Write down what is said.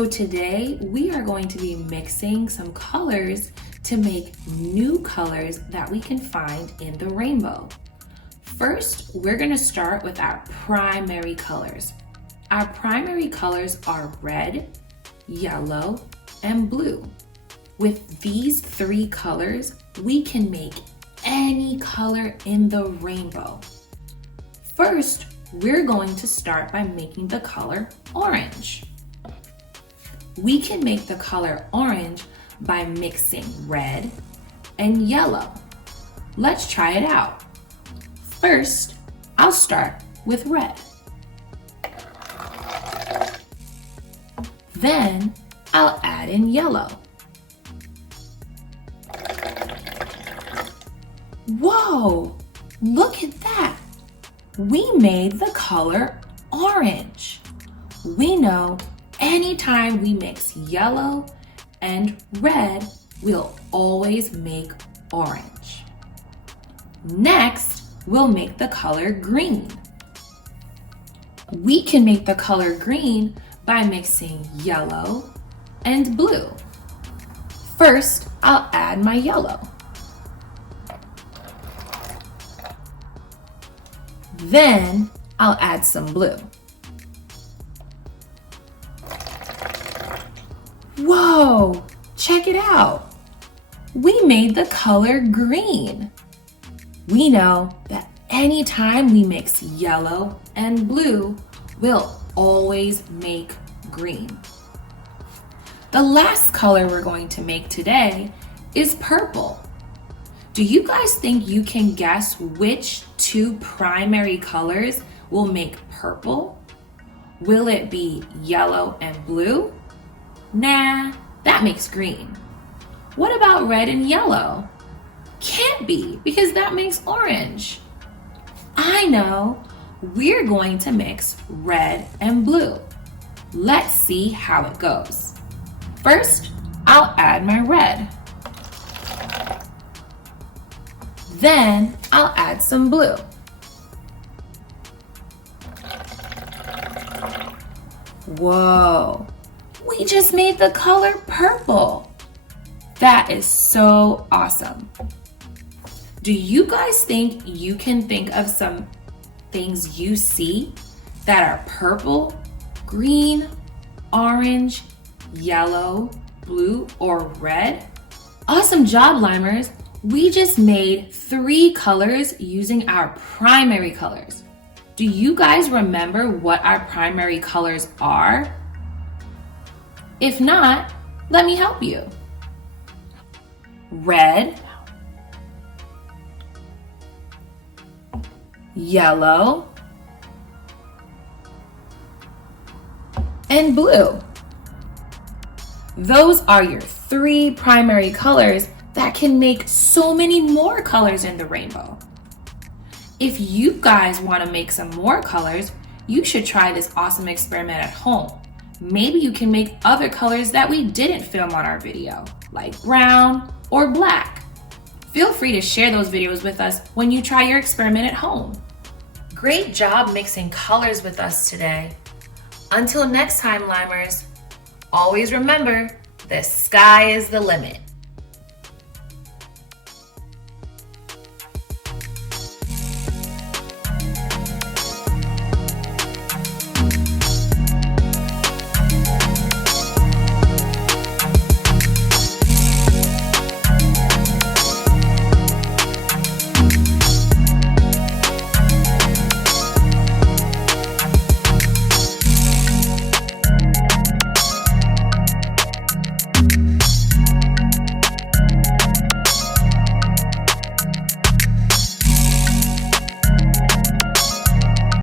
So today we are going to be mixing some colors to make new colors that we can find in the rainbow. First, we're going to start with our primary colors. Our primary colors are red, yellow, and blue. With these three colors, we can make any color in the rainbow. First, we're going to start by making the color orange. We can make the color orange by mixing red and yellow. Let's try it out. First, I'll start with red. Then, I'll add in yellow. Whoa! Look at that! We made the color orange. We know anytime we mix yellow and red, we'll always make orange. Next, we'll make the color green. We can make the color green by mixing yellow and blue. First, I'll add my yellow. Then, I'll add some blue. Whoa! Check it out! We made the color green. We know that anytime we mix yellow and blue, we'll always make green. The last color we're going to make today is purple. Do you guys think you can guess which two primary colors will make purple? Will it be yellow and blue? Nah, that makes green. What about red and yellow? Can't be, because that makes orange. I know. We're going to mix red and blue. Let's see how it goes. First, I'll add my red. Then, I'll add some blue. Whoa! We just made the color purple. That is so awesome. Do you guys think you can think of some things you see that are purple, green, orange, yellow, blue, or red? Awesome job, Limers! We just made 3 colors using our primary colors. Do you guys remember what our primary colors are? If not, let me help you. Red, yellow, and blue. Those are your 3 primary colors that can make so many more colors in the rainbow. If you guys want to make some more colors, you should try this awesome experiment at home. Maybe you can make other colors that we didn't film on our video, like brown or black. Feel free to share those videos with us when you try your experiment at home. Great job mixing colors with us today. Until next time, Limers, always remember, the sky is the limit.